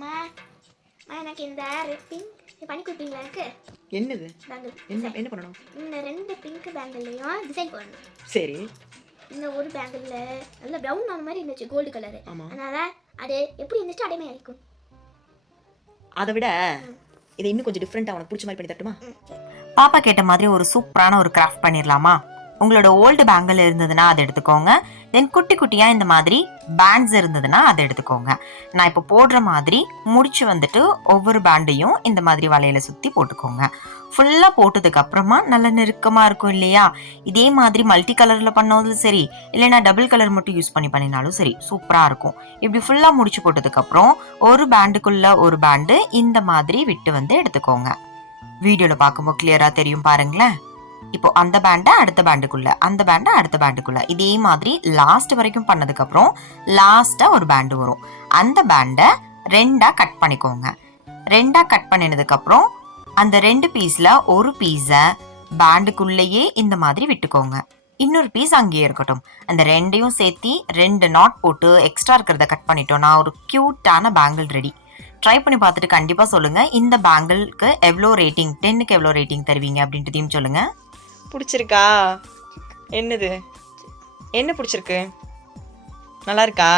அம்மா எனக்கு இந்த பிங்க் பண்ணி கொடுப்பீங்களா? எனக்கு என்னது பேங்கிள் என்ன பண்ணணும்? இந்த 2 பிங்க் பேங்கிள்லையும் டிசைன் பண்ணணும். சரி. இந்த ஒரு பேங்கிளில் நல்ல ப்ரௌன் ஆன மாதிரி இருந்துச்சு, கோல்டு கலரு. அதனால அது எப்படி இருந்துச்சு அடைமை ஆகிக்கும். அதை விட இதை இன்னும் கொஞ்சம் டிஃப்ரெண்ட்டாக உனக்கு பிடிச்ச மாதிரி பண்ணி தட்டுமா? பாப்பா கேட்ட மாதிரி ஒரு சூப்பரான ஒரு கிராஃப்ட் பண்ணிடலாமா? உங்களோட ஓல்டு பேங்கிள் இருந்ததுன்னா அதை எடுத்துக்கோங்க. தென் குட்டி குட்டியா இந்த மாதிரி பேண்ட்ஸ் இருந்ததுன்னா அதை எடுத்துக்கோங்க. நான் இப்போ போடுற மாதிரி முடிச்சு வந்துட்டு ஒவ்வொரு பேண்டையும் இந்த மாதிரி வலையில சுத்தி போட்டுக்கோங்க. ஃபுல்லா போட்டதுக்கு அப்புறமா நல்ல நெருக்கமா இருக்கும் இல்லையா? இதே மாதிரி மல்டி கலர்ல பண்ணாலும் சரி, இல்லைன்னா டபுள் கலர் மட்டும் யூஸ் பண்ணினாலும் சரி, சூப்பரா இருக்கும். இப்படி ஃபுல்லா முடிச்சு போட்டதுக்கு அப்புறம் ஒரு பேண்டுக்குள்ள ஒரு பேண்டு இந்த மாதிரி விட்டு வந்து எடுத்துக்கோங்க. வீடியோல பார்க்கும்போது கிளியரா தெரியும் பாருங்களேன். இப்போ அந்த பேண்டை அடுத்த பேண்டுக்குள்ள, அந்த பேண்டை அடுத்த பேண்டுக்குள்ள, இதே மாதிரி லாஸ்ட் வரைக்கும் பண்ணதுக்கு அப்புறம் லாஸ்டா ஒரு பேண்டு வரும். அந்த பேண்டை 2ஆ கட் பண்ணிக்கோங்க. 2ஆ கட் பண்ணினதுக்கு அப்புறம் அந்த 2 பீஸ்ல ஒரு பீஸை பேண்டுக்குள்ளேயே இந்த மாதிரி விட்டுக்கோங்க. இன்னொரு பீஸ் அங்கேயே இருக்கட்டும். அந்த 2ஐயும் சேர்த்தி 2 நாட் போட்டு எக்ஸ்ட்ரா இருக்கிறத கட் பண்ணிட்டோம்னா ஒரு கியூட்டான பேங்கிள் ரெடி. ட்ரை பண்ணி பார்த்துட்டு கண்டிப்பா சொல்லுங்க இந்த பேங்கிள்க்கு எவ்வளோ ரேட்டிங், 10க்கு எவ்வளோ ரேட்டிங் தருவீங்க அப்படின்றதையும் சொல்லுங்க. பிடிச்சிருக்கா? என்னது என்ன பிடிச்சிருக்கு? நல்லா இருக்கா?